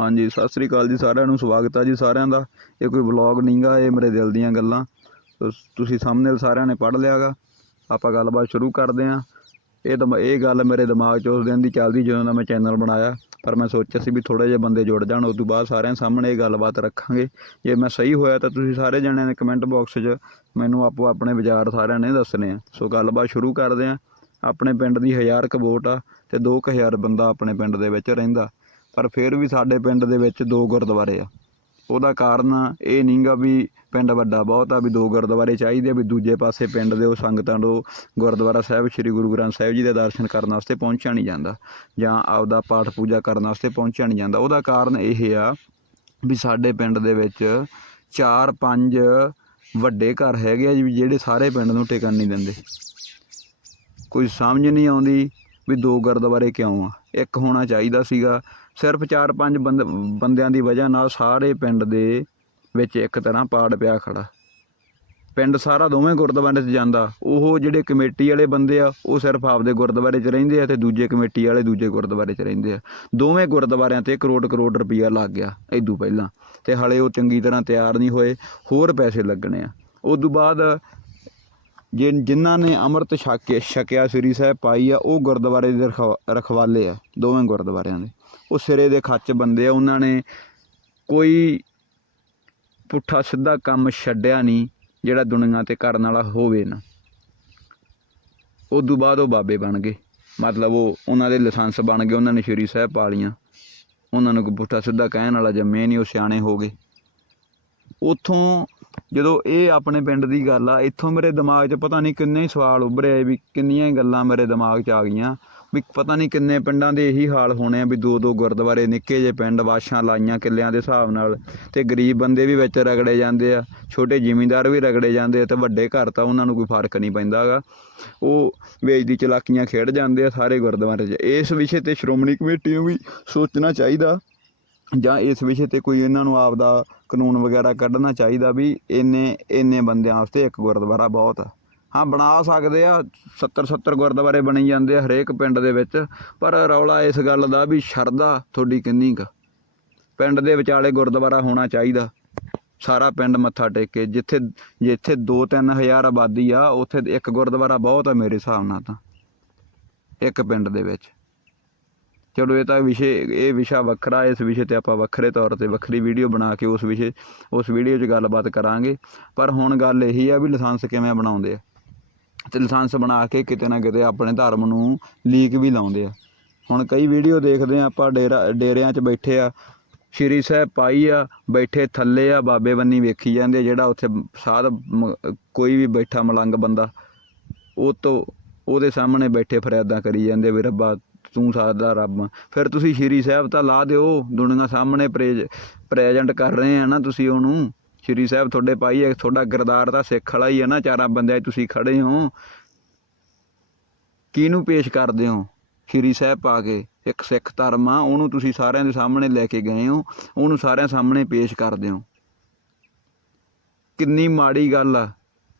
ਹਾਂਜੀ, ਸਤਿ ਸ੍ਰੀ ਅਕਾਲ ਜੀ, ਸਾਰਿਆਂ ਨੂੰ ਸਵਾਗਤ ਹੈ ਜੀ ਸਾਰਿਆਂ ਦਾ। ਇਹ ਕੋਈ ਵਲੌਗ ਨਹੀਂਗਾ, ਇਹ ਮੇਰੇ ਦਿਲ ਦੀਆਂ ਗੱਲਾਂ। ਤੁਸ- ਤੁਸੀਂ ਸਾਹਮਣੇ ਸਾਰਿਆਂ ਨੇ ਪੜ੍ਹ ਲਿਆਗਾ। ਆਪਾਂ ਗੱਲਬਾਤ ਸ਼ੁਰੂ ਕਰਦੇ ਹਾਂ ਇਹ ਤਾਂ ਇਹ ਗੱਲ ਮੇਰੇ ਦਿਮਾਗ 'ਚ ਉਸ ਦਿਨ ਦੀ ਚੱਲਦੀ ਜਦੋਂ ਦਾ ਮੈਂ ਚੈਨਲ ਬਣਾਇਆ। ਪਰ ਮੈਂ ਸੋਚਿਆ ਸੀ ਵੀ ਥੋੜੇ ਜਿਹੇ ਬੰਦੇ ਜੁੜ ਜਾਣ, ਉਸ ਤੋਂ ਬਾਅਦ ਸਾਰਿਆਂ ਸਾਹਮਣੇ ਇਹ ਗੱਲਬਾਤ ਰੱਖਾਂਗੇ। ਜੇ ਮੈਂ ਸਹੀ ਹੋਇਆ ਤਾਂ ਤੁਸੀਂ ਸਾਰੇ ਜਣਿਆਂ ਨੇ ਕਮੈਂਟ ਬਾਕਸ 'ਚ ਮੈਨੂੰ ਆਪੋ ਆਪਣੇ ਵਿਚਾਰ ਸਾਰਿਆਂ ਨੇ ਦੱਸਣੇ ਆ। ਸੋ ਗੱਲਬਾਤ ਸ਼ੁਰੂ ਕਰਦੇ ਹਾਂ ਆਪਣੇ ਪਿੰਡ ਦੀ ਹਜ਼ਾਰ ਕੁ ਵੋਟ ਆ ਤੇ 2000 ਬੰਦਾ ਆਪਣੇ ਪਿੰਡ ਦੇ ਵਿੱਚ ਰਹਿੰਦਾ। ਪਰ ਫਿਰ ਵੀ ਸਾਡੇ ਪਿੰਡ ਦੇ ਵਿੱਚ ਦੋ ਗੁਰਦੁਆਰੇ ਆ। ਉਹਦਾ ਕਾਰਨ ਇਹ ਨਹੀਂਗਾ ਵੀ ਪਿੰਡ ਵੱਡਾ ਬਹੁਤ ਆ, ਵੀ ਦੋ ਗੁਰਦੁਆਰੇ ਚਾਹੀਦੇ ਆ, ਵੀ ਦੂਜੇ ਪਾਸੇ ਪਿੰਡ ਦੇ ਉਹ ਸੰਗਤਾਂ ਨੂੰ ਗੁਰਦੁਆਰਾ ਸਾਹਿਬ, ਸ੍ਰੀ ਗੁਰੂ ਗ੍ਰੰਥ ਸਾਹਿਬ ਜੀ ਦੇ ਦਰਸ਼ਨ ਕਰਨ ਵਾਸਤੇ ਪਹੁੰਚਿਆ ਨਹੀਂ ਜਾਂਦਾ ਜਾਂ ਆਪਦਾ ਪਾਠ ਪੂਜਾ ਕਰਨ ਵਾਸਤੇ ਪਹੁੰਚਿਆ ਨਹੀਂ ਜਾਂਦਾ। ਉਹਦਾ ਕਾਰਨ ਇਹ ਆ ਵੀ ਸਾਡੇ ਪਿੰਡ ਦੇ ਵਿੱਚ ਚਾਰ ਪੰਜ ਵੱਡੇ ਘਰ ਹੈਗੇ ਆ ਜੀ, ਵੀ ਜਿਹੜੇ ਸਾਰੇ ਪਿੰਡ ਨੂੰ ਟਿਕਣ ਨਹੀਂ ਦਿੰਦੇ। ਕੋਈ ਸਮਝ ਨਹੀਂ ਆਉਂਦੀ ਵੀ ਦੋ ਗੁਰਦੁਆਰੇ ਕਿਉਂ ਆ। ਇੱਕ ਹੋਣਾ ਚਾਹੀਦਾ ਸੀਗਾ ਸਿਰਫ 4-5 ਬੰਦ, ਬੰਦਿਆਂ ਦੀ ਵਜ੍ਹਾ ਨਾਲ ਸਾਰੇ ਪਿੰਡ ਦੇ ਵਿੱਚ ਇੱਕ ਤਰ੍ਹਾਂ ਪਾੜ ਪਿਆ ਖੜਾ। ਪਿੰਡ ਸਾਰਾ ਦੋਵੇਂ ਗੁਰਦੁਆਰੇ 'ਚ ਜਾਂਦਾ। ਉਹ ਜਿਹੜੇ ਕਮੇਟੀ ਵਾਲੇ ਬੰਦੇ ਆ, ਉਹ ਸਿਰਫ ਆਪਦੇ ਗੁਰਦੁਆਰੇ 'ਚ ਰਹਿੰਦੇ ਆ ਤੇ ਦੂਜੇ ਕਮੇਟੀ ਵਾਲੇ ਦੂਜੇ ਗੁਰਦੁਆਰੇ 'ਚ ਰਹਿੰਦੇ ਆ। ਦੋਵੇਂ ਗੁਰਦੁਆਰਿਆਂ ਤੇ ਕਰੋੜ ਕਰੋੜ ਰੁਪਈਆ ਲੱਗ ਗਿਆ ਇਦੋਂ ਪਹਿਲਾਂ। ਤੇ ਹਲੇ ਉਹ ਚੰਗੀ ਤਰ੍ਹਾਂ ਤਿਆਰ ਨਹੀਂ ਹੋਏ, ਹੋਰ ਪੈਸੇ ਲੱਗਣੇ ਆ। ਉਸ ਤੋਂ ਬਾਅਦ ਜੇ ਜਿਨ੍ਹਾਂ ਨੇ ਅੰਮ੍ਰਿਤ ਛਕਿਆ ਛਕਿਆ ਸ੍ਰੀ ਸਾਹਿਬ ਪਾਈ ਆ, ਉਹ ਗੁਰਦੁਆਰੇ ਦੇ ਰਖਵਾ- ਰਖਵਾਲੇ ਆ, ਦੋਵੇਂ ਗੁਰਦੁਆਰਿਆਂ ਦੇ। ਉਹ ਸਿਰੇ ਦੇ ਖੱਚ ਬੰਦੇ ਆ, ਉਹਨਾਂ ਨੇ ਕੋਈ ਪੁੱਠਾ ਸਿੱਧਾ ਕੰਮ ਛੱਡਿਆ ਨਹੀਂ, ਜਿਹੜਾ ਦੁਨੀਆ ਤੇ ਕਰਨ ਵਾਲਾ ਹੋਵੇ ਨਾ। ਉਸ ਤੋਂ ਬਾਅਦ ਉਹ ਬਾਬੇ ਬਣ ਗਏ। ਮਤਲਬ ਉਹ, ਉਹਨਾਂ ਦੇ ਲਾਇਸੈਂਸ ਬਣ ਗਏ, ਉਹਨਾਂ ਨੇ ਸ੍ਰੀ ਸਾਹਿਬ ਪਾ ਲਈਆਂ ਉਹਨਾਂ ਨੂੰ ਕੋਈ ਪੁੱਠਾ ਸਿੱਧਾ ਕਹਿਣ ਵਾਲਾ ਜੰਮੇ ਨਹੀਂ, ਉਹ ਸਿਆਣੇ ਹੋ ਗਏ। ਉਥੋਂ ਜਦੋਂ ਇਹ ਆਪਣੇ ਪਿੰਡ ਦੀ ਗੱਲ ਆ, ਇੱਥੋਂ ਮੇਰੇ ਦਿਮਾਗ 'ਚ ਪਤਾ ਨਹੀਂ ਕਿੰਨੇ ਹੀ ਸਵਾਲ ਉੱਭਰੇ ਵੀ ਕਿੰਨੀਆਂ ਹੀ ਗੱਲਾਂ ਮੇਰੇ ਦਿਮਾਗ 'ਚ ਆ ਗਈਆਂ। ਵੀ ਪਤਾ ਨਹੀਂ ਕਿੰਨੇ ਪਿੰਡਾਂ ਦੇ ਇਹੀ ਹਾਲ ਹੋਣੇ ਆ ਵੀ ਦੋ ਦੋ ਗੁਰਦੁਆਰੇ ਨਿੱਕੇ ਜਿਹੇ ਪਿੰਡ, ਵਾਸ਼ਾਂ ਲਾਈਆਂ ਕਿੱਲਿਆਂ ਦੇ ਹਿਸਾਬ ਨਾਲ ਤੇ ਗਰੀਬ ਬੰਦੇ ਵੀ ਵਿੱਚ ਰਗੜੇ ਜਾਂਦੇ ਆ, ਛੋਟੇ ਜ਼ਿਮੀਂਦਾਰ ਵੀ ਰਗੜੇ ਜਾਂਦੇ ਆ ਤੇ ਵੱਡੇ ਘਰ ਤਾਂ ਉਹਨਾਂ ਨੂੰ ਕੋਈ ਫ਼ਰਕ ਨਹੀਂ ਪੈਂਦਾਗਾ ਉਹ ਵੇਚ ਦੀ ਚਲਾਕੀਆਂ ਖੇਡ ਜਾਂਦੇ ਆ ਸਾਰੇ ਗੁਰਦੁਆਰੇ 'ਚ। ਇਸ ਵਿਸ਼ੇ ਤੇ ਸ਼੍ਰੋਮਣੀ ਕਮੇਟੀ ਨੂੰ ਵੀ ਸੋਚਣਾ ਚਾਹੀਦਾ। ਜਾਂ ਇਸ ਵਿਸ਼ੇ ਤੇ ਕੋਈ ਇਹਨਾਂ ਨੂੰ ਆਪਦਾ ਕਾਨੂੰਨ ਵਗੈਰਾ ਕੱਢਣਾ ਚਾਹੀਦਾ ਵੀ ਇੰਨੇ ਇੰਨੇ ਬੰਦਿਆਂ ਵਾਸਤੇ ਇੱਕ ਗੁਰਦੁਆਰਾ ਬਹੁਤ। ਆ ਹਾਂ, ਬਣਾ ਸਕਦੇ ਆ 70 70 ਗੁਰਦੁਆਰੇ ਬਣੀ ਜਾਂਦੇ ਆ ਹਰੇਕ ਪਿੰਡ ਦੇ ਵਿੱਚ, ਪਰ ਰੌਲਾ ਇਸ ਗੱਲ ਦਾ ਵੀ ਸ਼ਰਧਾ ਤੁਹਾਡੀ ਕਿੰਨੀ ਕੁ। ਪਿੰਡ ਦੇ ਵਿਚਾਲੇ ਗੁਰਦੁਆਰਾ ਹੋਣਾ ਚਾਹੀਦਾ। ਸਾਰਾ ਪਿੰਡ ਮੱਥਾ ਟੇਕੇ ਜਿੱਥੇ ਜਿੱਥੇ 2-3 ਹਜ਼ਾਰ ਆਬਾਦੀ ਆ, ਉੱਥੇ ਇੱਕ ਗੁਰਦੁਆਰਾ ਬਹੁਤ ਆ ਮੇਰੇ ਹਿਸਾਬ ਨਾਲ ਤਾਂ। ਇੱਕ ਪਿੰਡ ਦੇ ਵਿੱਚ। ਚਲੋ ਇਹ ਤਾਂ ਵਿਸ਼ੇ ਇਹ ਵਿਸ਼ਾ ਵੱਖਰਾ ਇਸ ਵਿਸ਼ੇ ਤੇ ਆਪਾਂ ਵੱਖਰੇ ਤੌਰ ਤੇ ਵੱਖਰੀ ਵੀਡੀਓ ਬਣਾ ਕੇ ਉਸ ਵਿਸ਼ੇ ਉਸ ਵੀਡੀਓ 'ਚ ਗੱਲਬਾਤ ਕਰਾਂਗੇ। ਪਰ ਹੁਣ ਗੱਲ ਇਹੀ ਆ ਵੀ ਲਾਇਸੈਂਸ ਕਿਵੇਂ ਬਣਾਉਂਦੇ ਆ। ਤੇ ਲਾਇਸੈਂਸ ਬਣਾ ਕੇ ਕਿਤੇ ਨਾ ਕਿਤੇ ਆਪਣੇ ਧਰਮ ਨੂੰ ਲੀਕ ਵੀ ਲਾਉਂਦੇ ਆ। ਹੁਣ ਕਈ ਵੀਡੀਓ ਦੇਖਦੇ ਆ ਆਪਾਂ ਡੇਰਾ ਡੇਰਿਆਂ 'ਚ ਬੈਠੇ ਆ ਸ਼੍ਰੀ ਸਾਹਿਬ ਪਾਈ ਆ ਬੈਠੇ ਥੱਲੇ ਆ ਬਾਬੇ ਬੰਨੀ ਵੇਖੀ ਜਾਂਦੇ ਆ, ਜਿਹੜਾ ਉੱਥੇ ਸਾਧ ਮ- ਕੋਈ ਵੀ ਬੈਠਾ ਮਲੰਗ ਬੰਦਾ ਉਹ ਤੋਂ ਉਹਦੇ ਸਾਹਮਣੇ ਬੈਠੇ ਫਰਿਆਦਾਂ ਕਰੀ ਜਾਂਦੇ ਵੀ ਰੱਬਾ ਤੂੰ ਸਾਡਾ ਰੱਬ। ਫਿਰ ਤੁਸੀਂ ਸ਼੍ਰੀ ਸਾਹਿਬ ਤਾਂ ਲਾ ਦਿਓ, ਦੁਨੀਆ ਸਾਹਮਣੇ ਪ੍ਰੇਜ ਪ੍ਰੈਜੈਂਟ ਕਰ ਰਹੇ ਆ ਨਾ ਤੁਸੀਂ ਉਹਨੂੰ। ਸ਼੍ਰੀ ਸਾਹਿਬ ਤੁਹਾਡੇ ਪਾਈ ਹੈ, ਤੁਹਾਡਾ ਕਿਰਦਾਰ ਤਾਂ ਸਿੱਖ ਵਾਲਾ ਹੀ ਹੈ ਨਾ, ਚਾਰਾਂ ਬੰਦਿਆਂ ਤੁਸੀਂ ਖੜੇ ਹੋ। ਕਿਹਨੂੰ ਪੇਸ਼ ਕਰਦੇ ਹੋ? ਸ਼੍ਰੀ ਸਾਹਿਬ ਪਾ ਕੇ ਇੱਕ ਸਿੱਖ ਧਰਮ ਆ, ਉਹਨੂੰ ਤੁਸੀਂ ਸਾਰਿਆਂ ਦੇ ਸਾਹਮਣੇ ਲੈ ਕੇ ਗਏ ਹੋ, ਉਹਨੂੰ ਸਾਰਿਆਂ ਸਾਹਮਣੇ ਪੇਸ਼ ਕਰਦੇ ਹੋ। ਕਿੰਨੀ ਮਾੜੀ ਗੱਲ ਆ।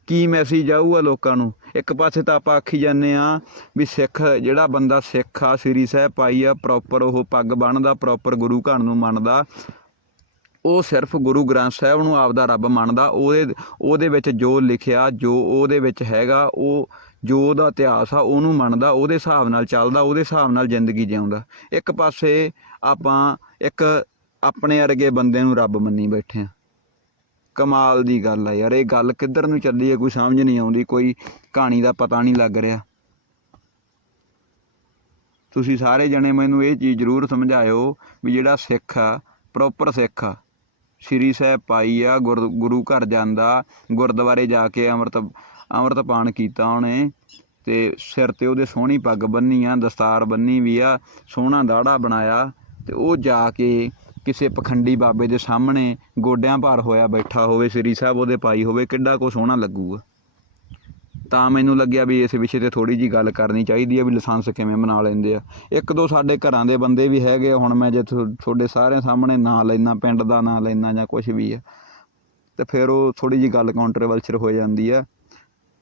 ਕੀ ਮੈਸੇਜ ਆਊਗਾ ਲੋਕਾਂ ਨੂੰ? ਇੱਕ ਪਾਸੇ ਤਾਂ ਆਪਾਂ ਆਖੀ ਜਾਂਦੇ ਆ ਵੀ ਸਿੱਖ, ਜਿਹੜਾ ਬੰਦਾ ਸਿੱਖ ਆ, ਸ੍ਰੀ ਸਾਹਿਬ ਪਾਈ ਆ ਪ੍ਰੋਪਰ ਉਹ ਪੱਗ ਬੰਨਦਾ ਪ੍ਰੋਪਰ ਗੁਰੂ ਘਰ ਨੂੰ ਮੰਨਦਾ, ਉਹ ਸਿਰਫ ਗੁਰੂ ਗ੍ਰੰਥ ਸਾਹਿਬ ਨੂੰ ਆਪਦਾ ਰੱਬ ਮੰਨਦਾ, ਉਹਦੇ ਉਹਦੇ ਵਿੱਚ ਜੋ ਲਿਖਿਆ, ਜੋ ਉਹਦੇ ਵਿੱਚ ਹੈਗਾ, ਉਹ ਜੋ ਉਹਦਾ ਇਤਿਹਾਸ ਆ, ਉਹਨੂੰ ਮੰਨਦਾ, ਉਹਦੇ ਹਿਸਾਬ ਨਾਲ ਚੱਲਦਾ, ਉਹਦੇ ਹਿਸਾਬ ਨਾਲ ਜ਼ਿੰਦਗੀ ਜਿਉਂਦਾ। ਇੱਕ ਪਾਸੇ ਆਪਾਂ ਇੱਕ ਆਪਣੇ ਵਰਗੇ ਬੰਦੇ ਨੂੰ ਰੱਬ ਮੰਨੀ ਬੈਠੇ ਆ ਕਮਾਲ ਦੀ ਗੱਲ ਆ ਯਾਰ, ਇਹ ਗੱਲ ਕਿੱਧਰ ਨੂੰ ਚੱਲੀ ਹੈ ਕੋਈ ਸਮਝ ਨਹੀਂ ਆਉਂਦੀ, ਕੋਈ ਕਹਾਣੀ ਦਾ ਪਤਾ ਨਹੀਂ ਲੱਗ ਰਿਹਾ। ਤੁਸੀਂ ਸਾਰੇ ਜਣੇ ਮੈਨੂੰ ਇਹ ਚੀਜ਼ ਜ਼ਰੂਰ ਸਮਝਾਇਓ ਵੀ ਜਿਹੜਾ ਸਿੱਖ ਆ ਪ੍ਰੋਪਰ ਸਿੱਖ ਆ। ਸ਼੍ਰੀ ਸਾਹਿਬ ਪਾਈ ਆ, ਗੁਰ- ਗੁਰੂ ਘਰ ਜਾਂਦਾ, ਗੁਰਦੁਆਰੇ ਜਾ ਕੇ ਅੰਮ੍ਰਿਤ ਅੰਮ੍ਰਿਤ ਪਾਨ ਕੀਤਾ ਉਹਨੇ ਤੇ ਸਿਰ ਤੇ ਉਹਦੇ ਸੋਹਣੀ ਪੱਗ ਬੰਨੀ ਆ, ਦਸਤਾਰ ਬੰਨੀ ਵੀ ਆ, ਸੋਹਣਾ ਦਾੜਾ ਬਣਾਇਆ ਤੇ ਉਹ ਜਾ ਕੇ ਕਿਸੇ ਪਖੰਡੀ ਬਾਬੇ ਦੇ ਸਾਹਮਣੇ ਗੋਡਿਆਂ ਭਾਰ ਹੋਇਆ ਬੈਠਾ ਹੋਵੇ ਸ੍ਰੀ ਸਾਹਿਬ ਉਹਦੇ ਪਾਈ ਹੋਵੇ ਕਿੱਡਾ ਕੋ ਸੋਹਣਾ ਲੱਗੂਗਾ। ਤਾਂ ਮੈਨੂੰ ਲੱਗਿਆ ਵੀ ਇਸ ਵਿਸ਼ੇ ਤੇ ਥੋੜੀ ਜੀ ਗੱਲ ਕਰਨੀ ਚਾਹੀਦੀ ਹੈ ਵੀ ਲਾਇਸੈਂਸ ਕਿਵੇਂ ਬਣਾ ਲੈਂਦੇ ਆ। ਇੱਕ ਦੋ ਸਾਡੇ ਘਰਾਂ ਦੇ ਬੰਦੇ ਵੀ ਹੈਗੇ ਆ, ਹੁਣ ਮੈਂ ਜੇ ਤੁਹਾਡੇ ਸਾਰਿਆਂ ਸਾਹਮਣੇ ਨਾਂ ਲੈਣਾ ਪਿੰਡ ਦਾ ਨਾਂ ਲੈਣਾ ਜਾਂ ਕੁਝ ਵੀ ਆ ਤੇ ਫਿਰ ਉਹ ਥੋੜੀ ਜੀ ਗੱਲ ਕਾਉਂਟਰਵਲਚਰ ਹੋ ਜਾਂਦੀ ਆ।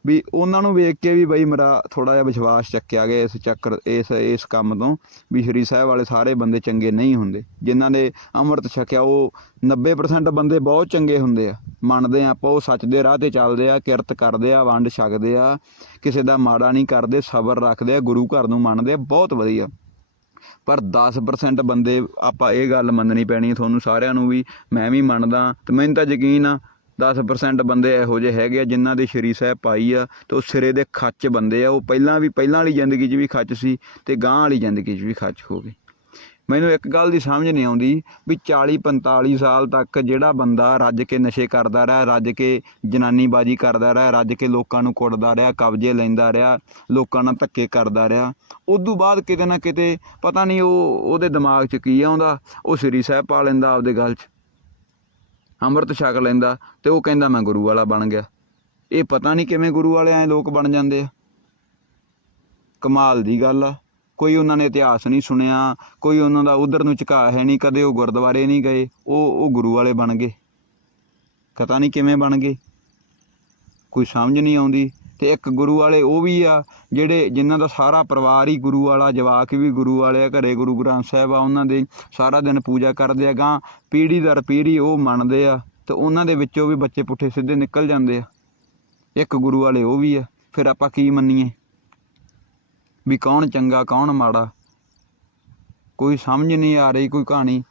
ਵੀ ਉਹਨਾਂ ਨੂੰ ਵੇਖ ਕੇ ਵੀ ਬਈ ਮੇਰਾ ਥੋੜਾ ਜਿਹਾ ਵਿਸ਼ਵਾਸ ਚੱਕਿਆ ਗਿਆ ਇਸ ਚੱਕਰ, ਇਸ ਇਸ ਕੰਮ ਤੋਂ ਵੀ ਸ਼੍ਰੀ ਸਾਹਿਬ ਵਾਲੇ ਸਾਰੇ ਬੰਦੇ ਚੰਗੇ ਨਹੀਂ ਹੁੰਦੇ। ਜਿਨ੍ਹਾਂ ਨੇ ਅੰਮ੍ਰਿਤ ਛਕਿਆ, ਉਹ 90% ਬੰਦੇ ਬਹੁਤ ਚੰਗੇ ਹੁੰਦੇ ਆ। ਮੰਨਦੇ ਆ ਆਪਾਂ, ਉਹ ਸੱਚ ਦੇ ਰਾਹ ਤੇ ਚੱਲਦੇ ਆ, ਕਿਰਤ ਕਰਦੇ ਆ, ਵੰਡ ਛਕਦੇ ਆ, ਕਿਸੇ ਦਾ ਮਾੜਾ ਨਹੀਂ ਕਰਦੇ, ਸਬਰ ਰੱਖਦੇ ਆ, ਗੁਰੂ ਘਰ ਨੂੰ ਮੰਨਦੇ ਆ, ਬਹੁਤ ਵਧੀਆ। ਪਰ 10% ਬੰਦੇ, ਆਪਾਂ ਇਹ ਗੱਲ ਮੰਨਣੀ ਪੈਣੀ ਹੈ ਤੁਹਾਨੂੰ ਸਾਰਿਆਂ ਨੂੰ ਵੀ, ਮੈਂ ਵੀ ਮੰਨਦਾ, ਤੇ ਮੈਨੂੰ ਤਾਂ ਯਕੀਨ ਆ 10% ਬੰਦੇ ਇਹੋ ਜਿਹੇ ਹੈਗੇ ਆ ਜਿਨ੍ਹਾਂ ਦੇ ਸ਼੍ਰੀ ਸਾਹਿਬ ਪਾਈ ਆ ਤੇ ਉਹ ਸਿਰੇ ਦੇ ਖੱਚ ਬੰਦੇ ਆ। ਉਹ ਪਹਿਲਾਂ ਵੀ, ਪਹਿਲਾਂ ਵਾਲੀ ਜ਼ਿੰਦਗੀ 'ਚ ਵੀ ਖੱਚ ਸੀ ਤੇ ਗਾਂ ਵਾਲੀ ਜ਼ਿੰਦਗੀ 'ਚ ਵੀ ਖੱਚ ਹੋ ਗਏ ਮੈਨੂੰ ਇੱਕ ਗੱਲ ਦੀ ਸਮਝ ਨਹੀਂ ਆਉਂਦੀ ਵੀ 40 45 ਸਾਲ ਤੱਕ ਜਿਹੜਾ ਬੰਦਾ ਰੱਜ ਕੇ ਨਸ਼ੇ ਕਰਦਾ ਰਿਹਾ, ਰੱਜ ਕੇ ਜਨਾਨੀਬਾਜੀ ਕਰਦਾ ਰਿਹਾ, ਰੱਜ ਕੇ ਲੋਕਾਂ ਨੂੰ ਕੁੱਟਦਾ ਰਿਹਾ, ਕਬਜ਼ੇ ਲੈਂਦਾ ਰਿਹਾ, ਲੋਕਾਂ ਨਾਲ ਧੱਕੇ ਕਰਦਾ ਰਿਹਾ, ਉਦੋਂ ਬਾਅਦ ਕਿਤੇ ਨਾ ਕਿਤੇ ਪਤਾ ਨਹੀਂ ਉਹ, ਉਹਦੇ ਦਿਮਾਗ 'ਚ ਕੀ ਆਉਂਦਾ ਉਹ ਸ੍ਰੀ ਸਾਹਿਬ ਪਾ ਲੈਂਦਾ ਆਪਦੇ ਗੱਲ 'ਚ। ਅੰਮ੍ਰਿਤ ਛਕ ਲੈਂਦਾ ਤੇ ਉਹ ਕਹਿੰਦਾ ਮੈਂ ਗੁਰੂ ਵਾਲਾ ਬਣ ਗਿਆ। ਇਹ ਪਤਾ ਨਹੀਂ ਕਿਵੇਂ ਗੁਰੂ ਵਾਲੇ ਐ ਲੋਕ ਬਣ ਜਾਂਦੇ ਆ। ਕਮਾਲ ਦੀ ਗੱਲ ਆ। ਕੋਈ ਉਹਨਾਂ ਨੇ ਇਤਿਹਾਸ ਨਹੀਂ ਸੁਣਿਆ, ਕੋਈ ਉਹਨਾਂ ਦਾ ਉਧਰ ਨੂੰ ਝੁਕਾ ਹੈ ਨਹੀਂ, ਕਦੇ ਉਹ ਗੁਰਦੁਆਰੇ ਨਹੀਂ ਗਏ, ਉਹ ਉਹ ਗੁਰੂ ਵਾਲੇ ਬਣ ਗਏ। ਪਤਾ ਨਹੀਂ ਕਿਵੇਂ ਬਣ ਗਏ। ਕੋਈ ਸਮਝ ਨਹੀਂ ਆਉਂਦੀ। ਅਤੇ ਇੱਕ ਗੁਰੂ ਵਾਲੇ ਉਹ ਵੀ ਆ, ਜਿਹੜੇ ਜਿਨ੍ਹਾਂ ਦਾ ਸਾਰਾ ਪਰਿਵਾਰ ਹੀ ਗੁਰੂ ਵਾਲਾ, ਜਵਾਕ ਵੀ ਗੁਰੂ ਵਾਲੇ ਆ, ਘਰੇ ਗੁਰੂ ਗ੍ਰੰਥ ਸਾਹਿਬ ਆ, ਉਹਨਾਂ ਦੇ ਸਾਰਾ ਦਿਨ ਪੂਜਾ ਕਰਦੇ ਆ ਗਾਂ ਪੀੜ੍ਹੀ ਦਰ ਪੀੜ੍ਹੀ ਉਹ ਮੰਨਦੇ ਆ, ਤੇ ਉਹਨਾਂ ਦੇ ਵਿੱਚੋਂ ਵੀ ਬੱਚੇ ਪੁੱਠੇ ਸਿੱਧੇ ਨਿਕਲ ਜਾਂਦੇ ਆ। ਇੱਕ ਗੁਰੂ ਵਾਲੇ ਉਹ ਵੀ ਆ, ਫਿਰ ਆਪਾਂ ਕੀ ਮੰਨੀਏ? ਵੀ ਕੌਣ ਚੰਗਾ, ਕੌਣ ਮਾੜਾ? ਕੋਈ ਸਮਝ ਨਹੀਂ ਆ ਰਹੀ, ਕੋਈ ਕਹਾਣੀ।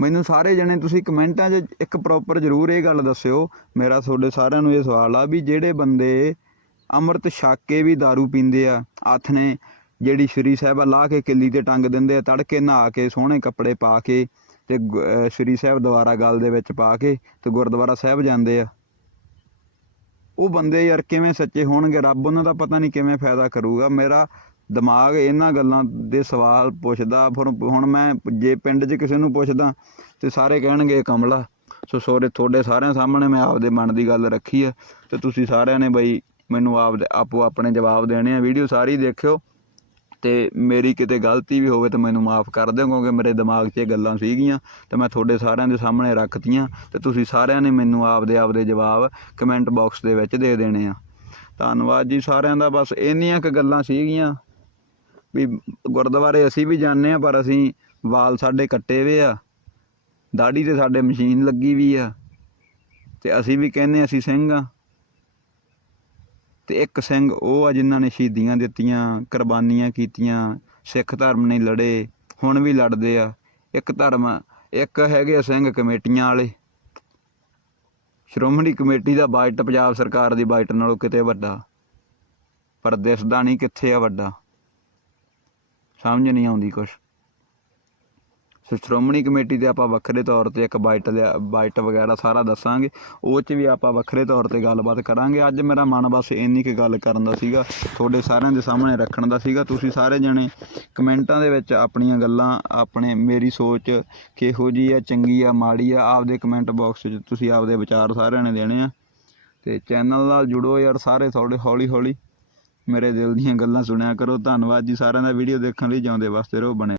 ਮੈਨੂੰ ਸਾਰੇ ਜਣੇ ਤੁਸੀਂ ਕਮੈਂਟਾਂ 'ਚ ਇੱਕ ਪ੍ਰੋਪਰ ਜ਼ਰੂਰ ਇਹ ਗੱਲ ਦੱਸਿਓ। ਮੇਰਾ ਤੁਹਾਡੇ ਸਾਰਿਆਂ ਨੂੰ ਇਹ ਸਵਾਲ ਆ ਵੀ ਜਿਹੜੇ ਬੰਦੇ ਅੰਮ੍ਰਿਤ ਛਕ ਕੇ ਵੀ दारू ਪੀਂਦੇ ਆ। ਹੱਥ ਜਿਹੜੀ ਸ਼੍ਰੀ ਸਾਹਿਬਾ ਲਾ ਕੇ ਕਿੱਲੀ ਤੇ ਟੰਗ ਦਿੰਦੇ ਆ, ਤੜਕੇ ਨਹਾ ਕੇ, ਸੋਹਣੇ ਕੱਪੜੇ ਪਾ ਕੇ ਤੇ ਸ਼੍ਰੀ ਸਾਹਿਬ ਦੁਆਰਾ ਗਲ ਦੇ ਵਿੱਚ ਪਾ ਕੇ ਤੇ ਗੁਰਦੁਆਰਾ ਸਾਹਿਬ ਜਾਂਦੇ ਆ। ਉਹ ਬੰਦੇ ਯਾਰ ਕਿਵੇਂ ਸੱਚੇ ਹੋਣਗੇ? ਰੱਬ ਉਹਨਾਂ ਦਾ ਪਤਾ ਨਹੀਂ ਕਿਵੇਂ ਫਾਇਦਾ ਕਰੂਗਾ। ਮੇਰਾ ਦਿਮਾਗ ਇਹਨਾਂ ਗੱਲਾਂ ਦੇ ਸਵਾਲ ਪੁੱਛਦਾ। ਫਿਰ ਹੁਣ ਮੈਂ ਜੇ ਪਿੰਡ 'ਚ ਕਿਸੇ ਨੂੰ ਪੁੱਛਦਾ ਤੇ ਸਾਰੇ ਕਹਿਣਗੇ ਕਮਲਾ। ਸੋ ਸੋਰੇ ਤੁਹਾਡੇ ਸਾਰਿਆਂ ਸਾਹਮਣੇ ਮੈਂ ਆਪਦੇ ਮਨ ਦੀ ਗੱਲ ਰੱਖੀ ਆ ਤੇ ਤੁਸੀਂ ਸਾਰਿਆਂ ਨੇ ਬਈ ਮੈਨੂੰ ਆਪਦੇ ਆਪੋ ਆਪਣੇ ਜਵਾਬ ਦੇਣੇ ਆ। ਵੀਡੀਓ ਸਾਰੀ ਦੇਖਿਓ ਤੇ ਮੇਰੀ ਕਿਤੇ ਗਲਤੀ ਵੀ ਹੋਵੇ ਤਾਂ ਮੈਨੂੰ ਮਾਫ ਕਰ ਦਿਓ, ਕਿਉਂਕਿ ਮੇਰੇ ਦਿਮਾਗ 'ਚ ਇਹ ਗੱਲਾਂ ਸੀਗੀਆਂ ਤੇ ਮੈਂ ਤੁਹਾਡੇ ਸਾਰਿਆਂ ਦੇ ਸਾਹਮਣੇ ਰੱਖਤੀਆਂ ਤੇ ਤੁਸੀਂ ਸਾਰਿਆਂ ਨੇ ਮੈਨੂੰ ਆਪਦੇ ਆਪਦੇ ਜਵਾਬ ਕਮੈਂਟ ਬਾਕਸ ਦੇ ਵਿੱਚ ਦੇ ਦੇਣੇ ਆ। ਧੰਨਵਾਦ ਜੀ ਸਾਰਿਆਂ ਦਾ। ਬਸ ਇੰਨੀਆਂ ਕੁ ਗੱਲਾਂ ਸੀਗੀਆਂ ਵੀ ਗੁਰਦੁਆਰੇ ਅਸੀਂ ਵੀ ਜਾਂਦੇ ਆ ਪਰ ਅਸੀਂ ਵਾਲ ਸਾਡੇ ਕੱਟੇ ਵੇ ਆ। ਦਾੜੀ ਤੇ ਸਾਡੇ ਮਸ਼ੀਨ ਲੱਗੀ ਵੀ ਆ ਤੇ ਅਸੀਂ ਵੀ ਕਹਿੰਦੇ ਅਸੀਂ ਸਿੰਘ ਆ। ਅਤੇ ਇੱਕ ਸਿੰਘ ਉਹ ਆ ਜਿਨ੍ਹਾਂ ਨੇ ਸ਼ਹੀਦੀਆਂ ਦਿੱਤੀਆਂ, ਕੁਰਬਾਨੀਆਂ ਕੀਤੀਆਂ, ਸਿੱਖ ਧਰਮ ਨੇ ਲੜੇ, ਹੁਣ ਵੀ ਲੜਦੇ ਆ। ਇੱਕ ਧਰਮ ਇੱਕ ਹੈਗੇ ਆ ਸਿੰਘ ਕਮੇਟੀਆਂ ਵਾਲੇ। ਸ਼੍ਰੋਮਣੀ ਕਮੇਟੀ ਦਾ ਬਜਟ ਪੰਜਾਬ ਸਰਕਾਰ ਦੀ ਬਜਟ ਨਾਲੋਂ ਕਿਤੇ ਵੱਡਾ। ਪਰ ਦਿਸਦਾ ਨਹੀਂ ਕਿੱਥੇ ਆ ਵੱਡਾ। ਸਮਝ ਨਹੀਂ ਆਉਂਦੀ ਕੁਛ। ਸ਼੍ਰੋਮਣੀ ਕਮੇਟੀ ਦੇ ਆਪਾਂ ਵੱਖਰੇ ਤੌਰ ਤੇ ਇੱਕ ਬਾਈਟ ਲਿਆ, ਬਾਈਟ ਵਗੈਰਾ ਸਾਰਾ ਦੱਸਾਂਗੇ। ਉਹ 'ਚ ਵੀ ਆਪਾਂ ਵੱਖਰੇ ਤੌਰ ਤੇ ਗੱਲਬਾਤ ਕਰਾਂਗੇ। ਅੱਜ ਮੇਰਾ ਮਨ ਬਸ ਇੰਨੀ ਕੁ ਗੱਲ ਕਰਨ ਦਾ ਸੀਗਾ, ਤੁਹਾਡੇ ਸਾਰਿਆਂ ਦੇ ਸਾਹਮਣੇ ਰੱਖਣ ਦਾ ਸੀਗਾ। ਤੁਸੀਂ ਸਾਰੇ ਜਣੇ ਕਮੈਂਟਾਂ ਦੇ ਵਿੱਚ ਆਪਣੀਆਂ ਗੱਲਾਂ, ਆਪਣੇ, ਮੇਰੀ ਸੋਚ ਕਿਹੋ ਜੀ ਆ, ਚੰਗੀ ਆ, ਮਾੜੀ ਆ, ਆਪਦੇ ਕਮੈਂਟ ਬਾਕਸ 'ਚ ਤੁਸੀਂ ਆਪਦੇ ਵਿਚਾਰ ਸਾਰਿਆਂ ਨੇ ਦੇਣੇ ਆ। ਤੇ ਚੈਨਲ ਨਾਲ ਜੁੜੋ ਯਾਰ ਸਾਰੇ ਤੁਹਾਡੇ ਹੌਲੀ ਹੌਲੀ ਮੇਰੇ ਦਿਲ ਦੀਆਂ ਗੱਲਾਂ ਸੁਣਿਆ ਕਰੋ। ਧੰਨਵਾਦ ਜੀ ਸਾਰਿਆਂ ਦਾ। ਵੀਡੀਓ ਦੇਖਣ ਲਈ ਜਾਉਂਦੇ ਵਾਸਤੇ ਰਹੋ, ਬਣੇ